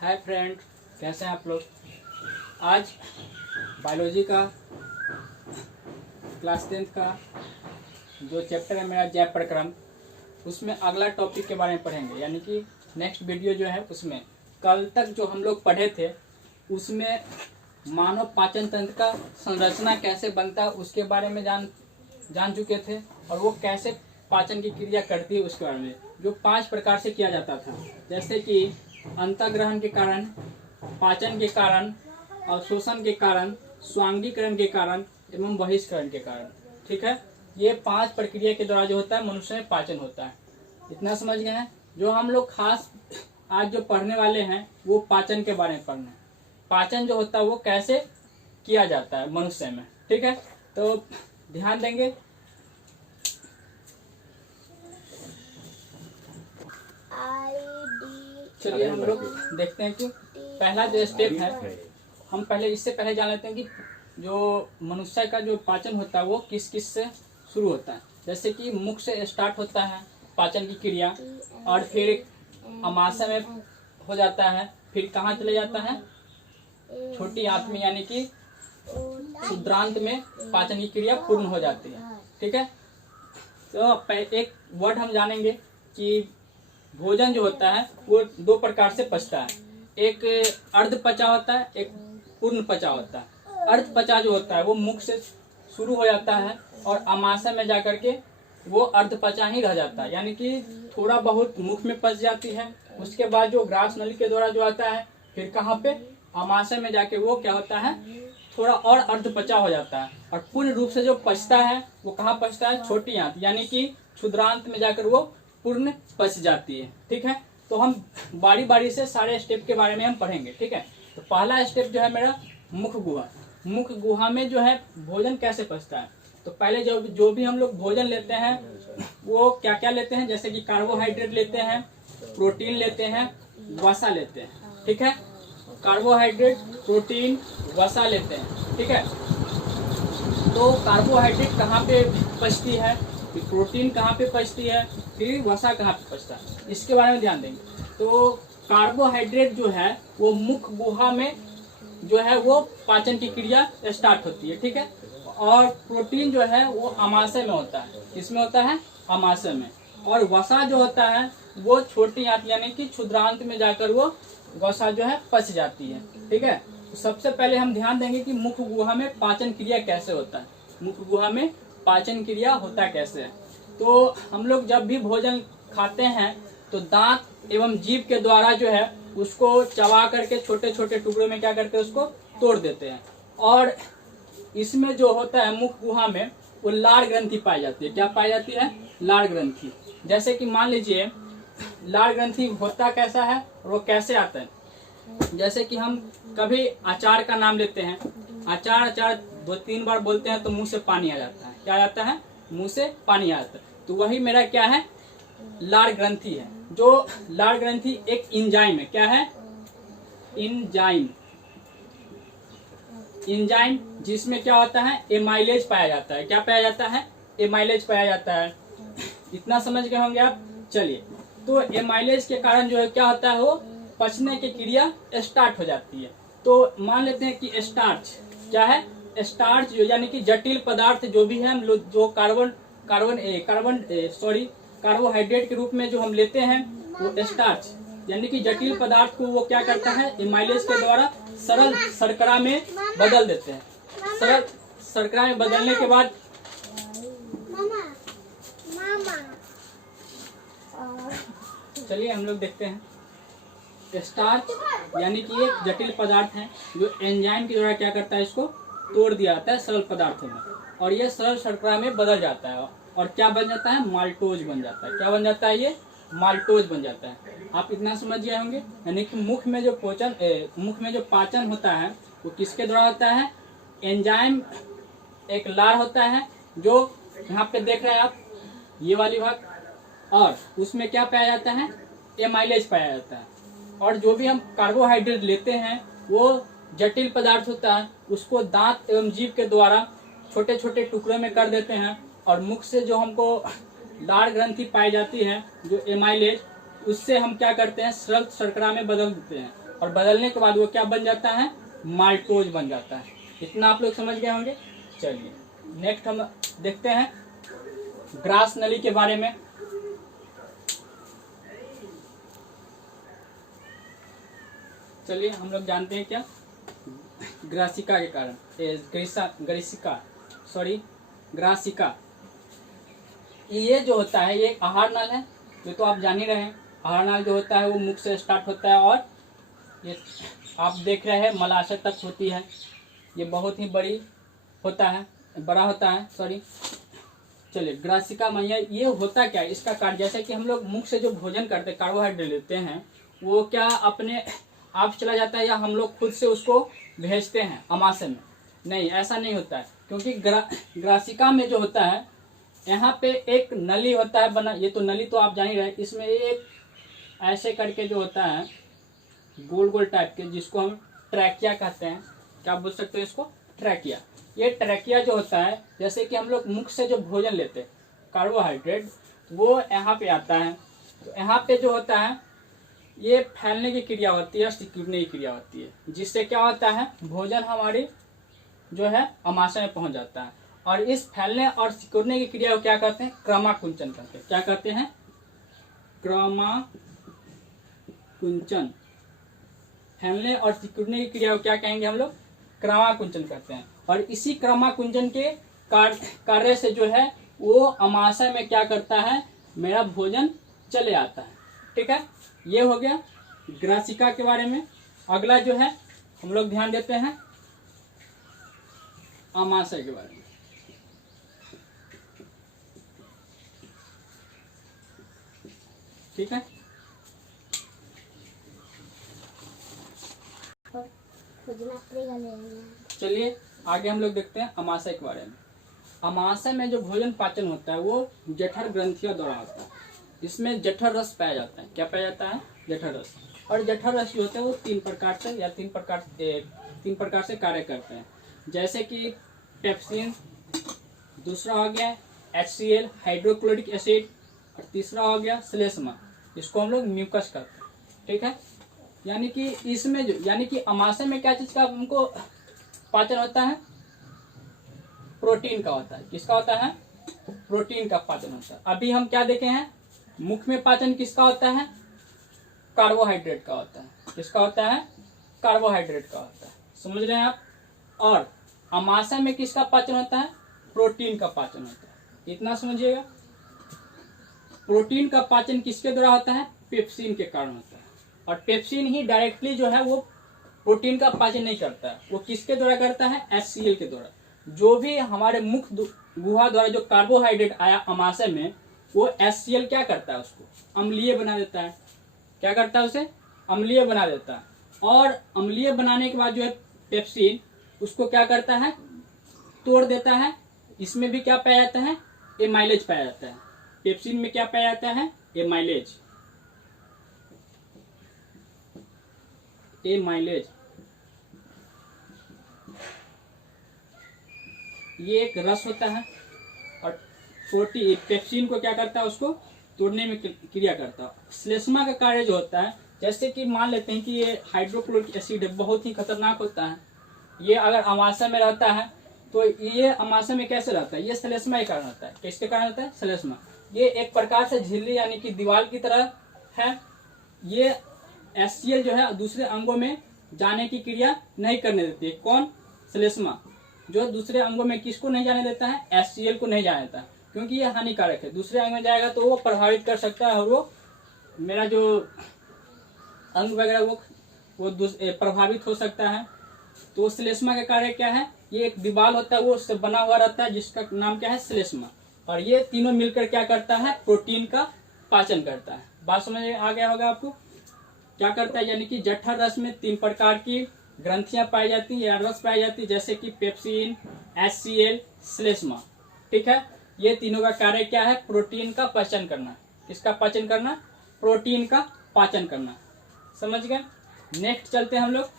Hi friend, कैसे हैं आप लोग। आज बायोलॉजी का क्लास 10th का जो चैप्टर है मेरा जैव प्रक्रम, उसमें अगला टॉपिक के बारे में पढ़ेंगे। यानी कि नेक्स्ट वीडियो जो है उसमें कल तक जो हम लोग पढ़े थे उसमें मानव पाचन तंत्र का संरचना कैसे बनता है उसके बारे में जान चुके थे, और वो कैसे पाचन की क्रिया करती है उसके बारे में, जो 5 प्रकार से किया जाता था। जैसे कि अंतःग्रहण के कारण, पाचन के कारण, अवशोषण के कारण, स्वांगीकरण के कारण एवं बहिष्करण के कारण। ठीक है, ये 5 प्रक्रिया के द्वारा जो होता है मनुष्य में पाचन होता है। इतना समझ गए हैं। जो हम लोग खास आज जो पढ़ने वाले हैं वो पाचन के बारे में पढ़ना है। पाचन जो होता है वो कैसे किया जाता है मनुष्य में। ठीक है, तो ध्यान देंगे। चलिए हम लोग देखते हैं कि पहला जो स्टेप है, हम पहले इससे पहले जान लेते हैं कि जो मनुष्य का जो पाचन होता है वो किस किस से शुरू होता है। जैसे कि मुख से स्टार्ट होता है पाचन की क्रिया, और फिर अमाशय में हो जाता है, फिर कहाँ चले जाता है, छोटी आंत में, यानी कि क्षुद्रांत में पाचन की क्रिया पूर्ण हो जाती है। ठीक है, तो एक वर्ड हम जानेंगे कि भोजन जो होता है वो 2 प्रकार से पचता है। एक अर्ध पचा होता है, एक पूर्ण पचा होता है। अर्ध पचा जो होता है वो मुख से शुरू हो जाता है और अमाशय में जाकर के वो अर्ध पचा ही रह जाता है, यानी कि थोड़ा बहुत मुख में पच जाती है। उसके बाद जो ग्रास नली के द्वारा जो आता है फिर कहाँ पे, अमाशय में जाके वो क्या होता है, थोड़ा और अर्ध पचा हो जाता है। और पूर्ण रूप से जो पचता है वो कहाँ पचता है, छोटी आंत, यानी कि क्षुद्रांत में जाकर वो पूर्ण पच जाती है। ठीक है, तो हम बारी बारी से सारे स्टेप के बारे में हम पढ़ेंगे। ठीक है, तो पहला स्टेप जो है मेरा मुख गुहा। मुख गुहा में जो है भोजन कैसे पचता है। तो पहले जो भी हम लोग भोजन लेते हैं वो क्या क्या लेते हैं, जैसे कि कार्बोहाइड्रेट लेते हैं, प्रोटीन लेते हैं, वसा लेते हैं। ठीक है, कार्बोहाइड्रेट, प्रोटीन, वसा लेते हैं। ठीक है, तो कार्बोहाइड्रेट कहाँ पे पचती है, फिर प्रोटीन कहाँ पे पचती है, फिर वसा कहाँ पे पचता है, इसके बारे में ध्यान देंगे। तो कार्बोहाइड्रेट जो है वो मुख गुहा में जो है वो पाचन की क्रिया स्टार्ट होती है। ठीक है, और प्रोटीन जो है वो अमाशय में होता है। किसमें होता है, अमाशय में। और वसा जो होता है वो छोटी आंत, यानी कि क्षुद्रांत में जाकर वो वसा जो है पच जाती है। ठीक है, तो सबसे पहले हम ध्यान देंगे कि मुख गुहा में पाचन क्रिया कैसे होता है। मुख गुहा में पाचन क्रिया होता कैसे है। तो हम लोग जब भी भोजन खाते हैं तो दांत एवं जीभ के द्वारा जो है उसको चबा करके छोटे छोटे टुकड़ों में क्या करते हैं, उसको तोड़ देते हैं। और इसमें जो होता है मुख गुहा में वो लार ग्रंथि पाई जाती है। क्या पाई जाती है, लार ग्रंथि। जैसे कि मान लीजिए लार ग्रंथि होता कैसा है और वो कैसे आता है। जैसे कि हम कभी अचार का नाम लेते हैं, अचार अचार 2-3 बार बोलते हैं तो मुंह से पानी आ जाता है। क्या आ जाता है, मुंह से पानी आ जाता है। तो वही मेरा क्या है, लार ग्रंथि है। जो लार ग्रंथि एक इंजाइम है। क्या है, इंजाइम। इंजाइम जिसमें क्या होता है, एमाइलेज पाया जाता है। क्या पाया जाता है, एमाइलेज पाया जाता है। इतना समझ गए होंगे आप। चलिए, तो एमाइलेज के कारण जो है क्या होता है, वो पचने की क्रिया स्टार्ट हो जाती है। तो मान लेते हैं कि स्टार्च क्या है, स्टार्च जो यानी कि जटिल पदार्थ जो भी है हम लोग जो कार्बोहाइड्रेट के रूप में जो हम लेते हैं वो स्टार्च यानी कि जटिल पदार्थ को वो क्या करता है, एमाइलेज के द्वारा सरल शर्करा में बदल देते हैं। सरल शर्करा में बदलने के बाद चलिए हम लोग देखते हैं। स्टार्च यानी कि एक जटिल पदार्थ है जो एंजाइम के द्वारा क्या करता है, इसको तोड़ दिया जाता है सरल पदार्थों में, और ये सरल शर्करा में बदल जाता है और क्या बन जाता है, माल्टोज बन जाता है। क्या बन जाता है, ये माल्टोज बन जाता है। आप इतना समझ गए होंगे। यानी कि मुख में जो पाचन होता है वो किसके द्वारा होता है, एंजाइम एक लार होता है जो यहाँ पे देख रहे हैं आप, ये वाली भाग, और उसमें क्या पाया जाता है, एमाइलेज पाया जाता है। और जो भी हम कार्बोहाइड्रेट लेते हैं वो जटिल पदार्थ होता है, उसको दांत एवं जीभ के द्वारा छोटे छोटे टुकड़ों में कर देते हैं, और मुख से जो हमको लार ग्रंथि पाई जाती है जो एमाइलेज, उससे हम क्या करते हैं, सरल शर्करा में बदल देते हैं। और बदलने के बाद वो क्या बन जाता है, माल्टोज बन जाता है। इतना आप लोग समझ गए होंगे। चलिए नेक्स्ट हम देखते हैं ग्रास नली के बारे में। चलिए हम लोग जानते हैं क्या, ग्रासिका के कारण ग्रासिका, ये जो होता है ये आहार नाल है, ये तो आप जान ही रहे हैं। आहार नाल जो होता है वो मुख से स्टार्ट होता है और ये आप देख रहे हैं मलाशय तक होती है। ये बहुत ही बड़ा होता है सॉरी। चलिए ग्रासिका मैया ये होता क्या है, इसका कार्य, जैसे कि हम लोग मुख से जो भोजन करते हैं, कार्बोहाइड्रेट लेते हैं, वो क्या अपने आप चला जाता है या हम लोग खुद से उसको भेजते हैं आमाशय में? नहीं, ऐसा नहीं होता है, क्योंकि ग्रासिका में जो होता है यहाँ पे एक नली होता है बना। ये तो नली तो आप जान ही रहे, इसमें एक ऐसे करके जो होता है गोल गोल टाइप के, जिसको हम ट्रैकिया कहते हैं। क्या बोल सकते हो इसको, ट्रैकिया। ये ट्रैकिया जो होता है, जैसे कि हम लोग मुख से जो भोजन लेते हैं कार्बोहाइड्रेट, वो यहाँ पे आता है। तो यहाँ पे जो होता है ये फैलने की क्रिया होती है, सिकुड़ने की क्रिया होती है, जिससे क्या होता है भोजन हमारी जो है आमाशय में पहुंच जाता है। और इस फैलने और सिकुड़ने की क्रिया को क्या कहते हैं, क्रमाकुंचन कहते हैं। क्या कहते हैं, क्रमाकुंचन। फैलने और सिकुड़ने की क्रिया को क्या कहेंगे हम लोग, क्रमाकुंचन कहते हैं। और इसी क्रमाकुंचन के कार्य से जो है वो आमाशय में क्या करता है, मेरा भोजन चले आता है। ठीक है, ये हो गया ग्रासिका के बारे में। अगला जो है हम लोग ध्यान देते हैं आमाशय के बारे में। ठीक है, चलिए आगे हम लोग देखते हैं आमाशय के बारे में। आमाशय में जो भोजन पाचन होता है वो जठर ग्रंथियों द्वारा होता है। इसमें जठर रस पाया जाता है। क्या पाया जाता है, जठर रस। और जठर रस जो होते हैं वो तीन प्रकार से कार्य करते हैं, जैसे कि पेप्सिन, दूसरा हो गया HCl हाइड्रोक्लोरिक एसिड, और तीसरा हो गया श्लेष्मा, इसको हम लोग म्यूकस करते हैं। ठीक है, यानी कि इसमें जो आमाशय में क्या चीज का हमको पाचन होता है, प्रोटीन का होता है। किसका होता है, प्रोटीन का पाचन होता है। अभी हम क्या देखे हैं, मुख में पाचन किसका होता है, कार्बोहाइड्रेट का होता है। किसका होता है, कार्बोहाइड्रेट का होता है। समझ रहे हैं आप। और आमाशय में किसका पाचन होता है, प्रोटीन का पाचन होता है। इतना समझिएगा। प्रोटीन का पाचन किसके द्वारा होता है, पेप्सिन के कारण होता है। और पेप्सिन ही डायरेक्टली जो है वो प्रोटीन का पाचन नहीं करता है, वो किसके द्वारा करता है, HCl के द्वारा। जो भी हमारे मुख गुहा द्वारा जो कार्बोहाइड्रेट आया आमाशय में, वो HCl क्या करता है, उसको अम्लीय बना देता है। क्या करता है, उसे अम्लीय बना देता है। और अम्लीय बनाने के बाद जो है पेप्सिन उसको क्या करता है, तोड़ देता है। इसमें भी क्या पाया जाता है, एमाइलेज पाया जाता है। पेप्सिन में क्या पाया जाता है, एमाइलेज। ये एक रस होता है। और प्रोटीन पेप्सिन को क्या करता है, उसको तोड़ने में क्रिया करता है। श्लेष्मा का कार्य जो होता है, जैसे कि मान लेते हैं कि ये हाइड्रोक्लोरिक एसिड है, बहुत ही खतरनाक होता है। ये अगर आमाशय में रहता है तो ये आमाशय में कैसे रहता है, ये श्लेष्मा के कारण होता है। किसके कारण होता है, श्लेष्मा। ये एक प्रकार से झिल्ली यानी कि दीवार की तरह है। ये HCl जो है दूसरे अंगों में जाने की क्रिया नहीं करने देती है। कौन, श्लेष्मा, जो दूसरे अंगों में किसको नहीं जाने देता है, HCl को नहीं जाने देता, क्योंकि ये हानिकारक है। दूसरे अंग में जाएगा तो वो प्रभावित कर सकता है, और वो मेरा जो अंग वगैरह वो प्रभावित हो सकता है। तो श्लेष्मा का कार्य क्या है, ये एक दीवार होता है, वो उससे बना हुआ रहता है, जिसका नाम क्या है, श्लेष्मा। और ये तीनों मिलकर क्या करता है, प्रोटीन का पाचन करता है। बात समझ आ गया होगा आपको। क्या करता है, यानी कि जठर रस में 3 प्रकार की ग्रंथियां पाई जाती है या रस पाई जाती है, जैसे कि पेप्सिन, HCl, श्लेष्मा। ठीक है, ये तीनों का कार्य क्या है, प्रोटीन का पाचन करना। किसका पाचन करना, प्रोटीन का पाचन करना। समझ गए। नेक्स्ट चलते हैं हम लोग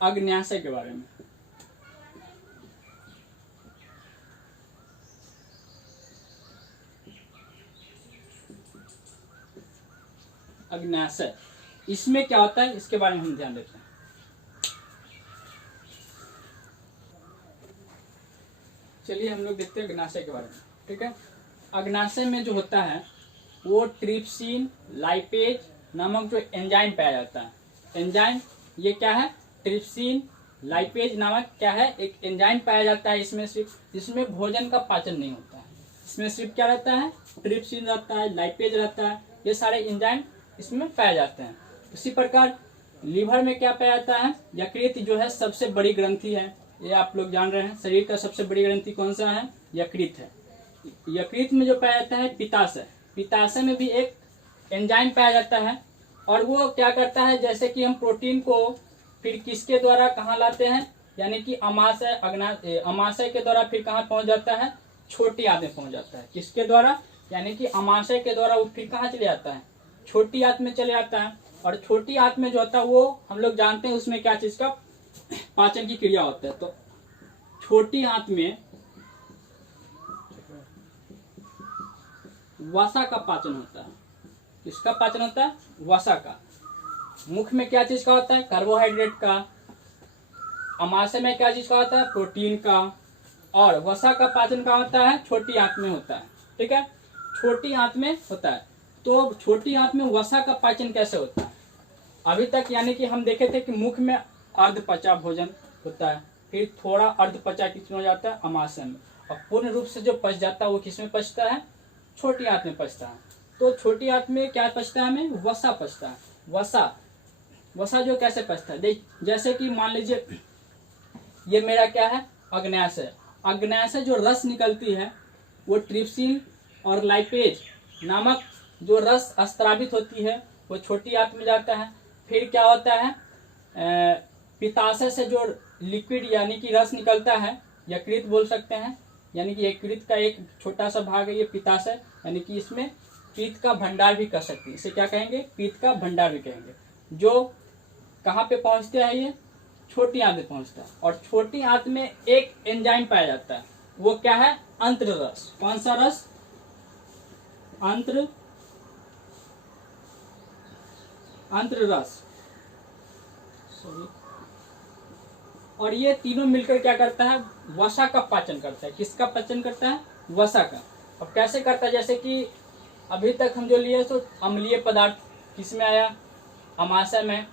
अग्न्याशय के बारे में। अग्न्याशय, इसमें क्या होता है इसके बारे में हम ध्यान देते हैं। चलिए हम लोग देखते हैं अग्न्याशय के बारे में। ठीक है, अग्न्याशय में जो होता है वो ट्रिप्सिन लाइपेज नामक जो एंजाइम पाया जाता है। एंजाइम ये क्या है, ट्रिप्सिन लाइपेज नामक क्या है, एक एंजाइम पाया जाता है इसमें सिर्फ, जिसमें भोजन का पाचन नहीं होता है। इसमें सिर्फ क्या रहता है, ट्रिप्सिन रहता है, लाइपेज रहता है, ये सारे एंजाइम इसमें पाए जाते हैं। इसी प्रकार लीवर में क्या पाया जाता है, यकृत जो है सबसे बड़ी ग्रंथि है, ये आप लोग जान रहे हैं। शरीर का सबसे बड़ी ग्रंथि कौन सा है, यकृत है। यकृत में जो पाया जाता है पित्ताशय, पित्ताशय में भी एक एंजाइम पाया जाता है, और वो क्या करता है, जैसे कि हम प्रोटीन को फिर किसके द्वारा कहाँ लाते हैं, यानी कि अमाशय, अमाशय के द्वारा फिर कहाँ पहुंच जाता है, छोटी आंत में पहुंच जाता है। किसके द्वारा, यानी कि अमाशय के द्वारा वो फिर कहाँ चले जाता है, छोटी आंत में चले जाता है। और छोटी आंत में जो होता है वो हम लोग जानते हैं उसमें क्या चीज का पाचन की क्रिया होता है। तो छोटी आंत में वसा का पाचन होता है। किसका पाचन होता है, वसा का। मुख में क्या चीज का होता है, कार्बोहाइड्रेट का। अमाशय में क्या चीज का होता है, प्रोटीन का। और वसा का पाचन का होता है, छोटी आंत में होता है। ठीक है, छोटी आंत में होता है। तो छोटी आंत में वसा का पाचन कैसे होता है, अभी तक यानी कि हम देखे थे कि मुख में अर्ध पचा भोजन होता है, फिर थोड़ा अर्ध पचा किसमें हो जाता है, अमाशय में, और पूर्ण रूप से जो पच जाता है वो किसमें पचता है, छोटी आंत में पचता है। तो छोटी आंत में क्या पचता है, हमें वसा पचता है। वसा जो कैसे पचता है, देख जैसे कि मान लीजिए ये मेरा क्या है, अग्न्याशय। अग्न्याशय जो रस निकलती है वो ट्रिप्सिन और लाइपेज नामक जो रस स्त्रावित होती है वो छोटी आंत में जाता है। फिर क्या होता है, पित्ताशय से जो लिक्विड यानी कि रस निकलता है, यकृत बोल सकते हैं, यानी कि यकृत का एक छोटा सा भाग है ये पित्ताशय, यानी कि इसमें पित्त का भंडार भी कर सकते हैं। इसे क्या कहेंगे, पित्त का भंडार भी कहेंगे। जो कहाँ पे पहुंचते हैं, ये छोटी आंत में पहुंचता है। और छोटी आंत में एक एंजाइम पाया जाता है, वो क्या है, अंत्र रस। कौन सा रस, अंत्र रस, सॉरी। और ये तीनों मिलकर क्या करता है, वसा का पाचन करता है। किसका पाचन करता है, वसा का। अब कैसे करता है, जैसे कि अभी तक हम जो लिए तो अम्लीय पदार्थ किसमें आया, अमाशय में।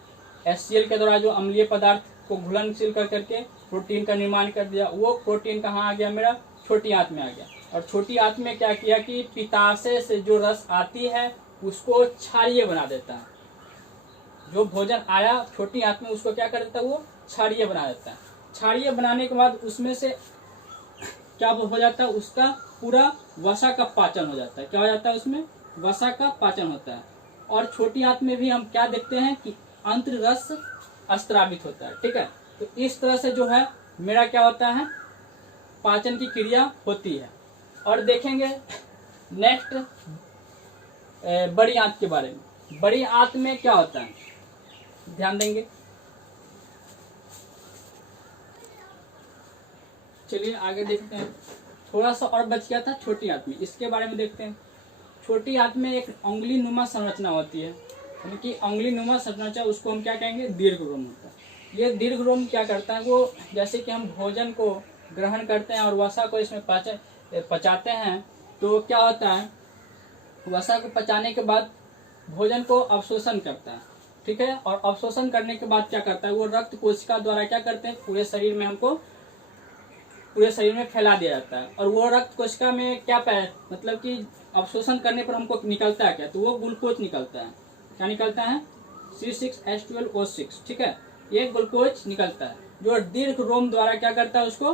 HCl के द्वारा जो अम्लीय पदार्थ को घुलनशील कर करके प्रोटीन का निर्माण कर दिया, वो प्रोटीन कहाँ आ गया, मेरा छोटी आंत में आ गया। और छोटी आंत में क्या किया कि पित्ताशय से जो रस आती है उसको क्षारीय बना देता है। जो भोजन आया छोटी आंत में उसको क्या कर देता है, वो क्षारीय बना देता है। क्षारीय बनाने के बाद उसमें से क्या हो जाता है, उसका पूरा वसा का पाचन हो जाता है। क्या हो जाता है, उसमें वसा का पाचन होता है। और छोटी आंत में भी हम क्या देखते हैं कि अंत्र रस स्त्रावित होता है। ठीक है, तो इस तरह से जो है मेरा क्या होता है, पाचन की क्रिया होती है। और देखेंगे नेक्स्ट बड़ी आंत के बारे में। बड़ी आंत में क्या होता है, ध्यान देंगे। चलिए आगे देखते हैं। थोड़ा सा और बच गया था छोटी आंत में, इसके बारे में देखते हैं। छोटी आंत में एक उंगली नुमा संरचना होती है, यानी कि उंगली नुमा संरचना, उसको हम क्या कहेंगे, दीर्घरोम होता है। ये दीर्घरोम क्या करता है, वो जैसे कि हम भोजन को ग्रहण करते हैं और वसा को इसमें पचाते हैं, तो क्या होता है, वसा को पचाने के बाद भोजन को अवशोषण करता है। ठीक है, और अवशोषण करने के बाद क्या करता है, वो रक्त कोशिका द्वारा क्या करते हैं, पूरे शरीर में फैला दिया जाता है। और वो रक्त कोशिका में क्या पाया, मतलब कि अवशोषण करने पर हमको निकलता है क्या, तो वो ग्लूकोज निकलता है। क्या निकलता है, C6H12O6। ठीक है, ये ग्लूकोज निकलता है जो दीर्घ रोम द्वारा क्या करता है, उसको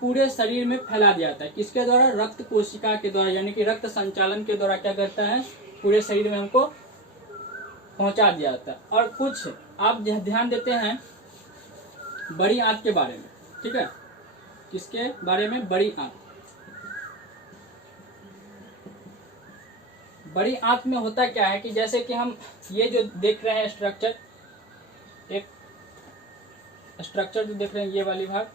पूरे शरीर में फैला दिया जाता है। किसके द्वारा, रक्त कोशिका के द्वारा, यानी कि रक्त संचालन के द्वारा क्या करता है, पूरे शरीर में हमको पहुंचा दिया जाता है। और कुछ आप ध्यान देते हैं बड़ी आंत के बारे में। ठीक है, किसके बारे में, बड़ी आंत। बड़ी आंत में होता क्या है कि जैसे कि हम ये जो देख रहे हैं स्ट्रक्चर, एक स्ट्रक्चर जो देख रहे हैं ये वाली भाग,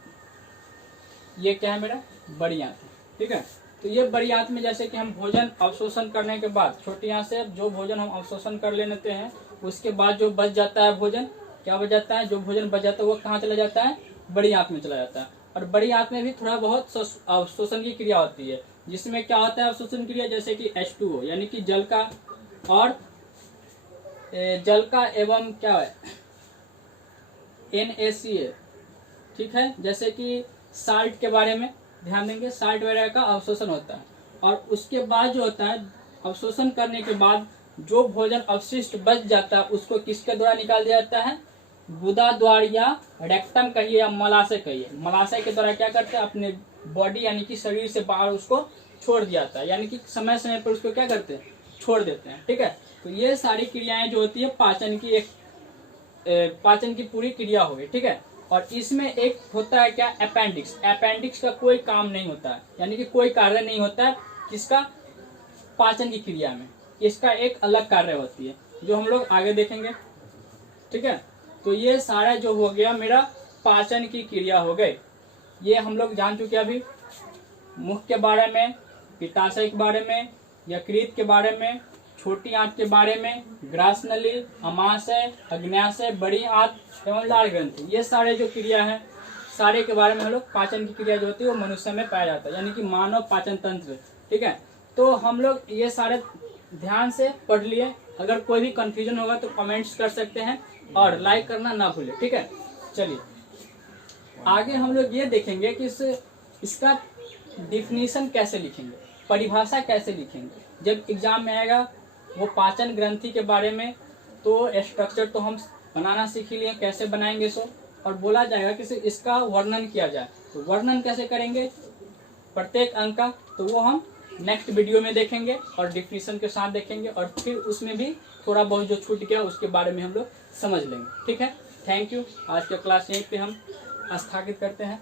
ये क्या है, मेरा बड़ी आंत है। ठीक है, तो ये बड़ी आंत में जैसे कि हम भोजन अवशोषण करने के बाद, छोटी आंत से जो भोजन हम अवशोषण कर लेते हैं, उसके बाद जो बच जाता है भोजन, क्या बच जाता है, जो भोजन बच जाता है वो कहाँ चला जाता है, बड़ी आंत में चला जाता है। और बड़ी आंत में भी थोड़ा बहुत अवशोषण की क्रिया होती है, जिसमें क्या होता है अवशोषण क्रिया, जैसे कि H2O यानी कि जल का, और जल का एवं क्या है NaCl, ठीक है। जैसे कि साल्ट के बारे में ध्यान देंगे, साल्ट वगैरह का अवशोषण होता है। और उसके बाद जो होता है, अवशोषण करने के बाद जो भोजन अवशिष्ट बच जाता है उसको किसके द्वारा निकाल दिया जाता है, गुदा द्वार या रेक्टम कहिए या मलाशय कहिए, मलाशय के द्वारा क्या करते हैं, अपने बॉडी यानी कि शरीर से बाहर उसको छोड़ दिया जाता है, यानी कि समय समय पर उसको क्या करते हैं, छोड़ देते हैं, ठीक है। तो ये सारी क्रियाएं जो होती है पाचन की, एक पाचन की पूरी क्रिया हो गई, ठीक है। और इसमें एक होता है क्या, अपेंडिक्स। अपेंडिक्स का कोई काम नहीं होता है, यानी कि कोई कार्य नहीं होता है किसका, पाचन की क्रिया में, इसका एक अलग कार्य होती है जो हम लोग आगे देखेंगे, ठीक है। तो ये सारा जो हो गया मेरा पाचन की क्रिया हो गई, ये हम लोग जान चुके अभी। मुख के बारे में, पित्ताशय के बारे में, यकृत के बारे में, छोटी आंत के बारे में, ग्रासनली, अमाशय, अग्न्याशय, बड़ी आंत एवं लाल ग्रंथि, ये सारे जो क्रिया है सारे के बारे में हम लोग, पाचन की क्रिया जो होती है वो मनुष्य में पाया जाता है, यानी कि मानव पाचन तंत्र, ठीक है। तो हम लोग ये सारे ध्यान से पढ़ लिए। अगर कोई भी कंफ्यूजन होगा तो कमेंट्स कर सकते हैं और लाइक करना ना भूलें, ठीक है। चलिए आगे हम लोग ये देखेंगे कि इसका डिफिनीशन कैसे लिखेंगे, परिभाषा कैसे लिखेंगे। जब एग्जाम में आएगा वो पाचन ग्रंथि के बारे में, तो स्ट्रक्चर तो हम बनाना सीख ही लिए, कैसे बनाएंगे सो, और बोला जाएगा कि इसका वर्णन किया जाए, तो वर्णन कैसे करेंगे प्रत्येक अंक का, तो वो हम नेक्स्ट वीडियो में देखेंगे और डिफिनीशन के साथ देखेंगे, और फिर उसमें भी थोड़ा बहुत जो छूट गया उसके बारे में हम लोग समझ लेंगे, ठीक है। Thank you. आज का क्लास यहीं पे हम स्थगित करते हैं।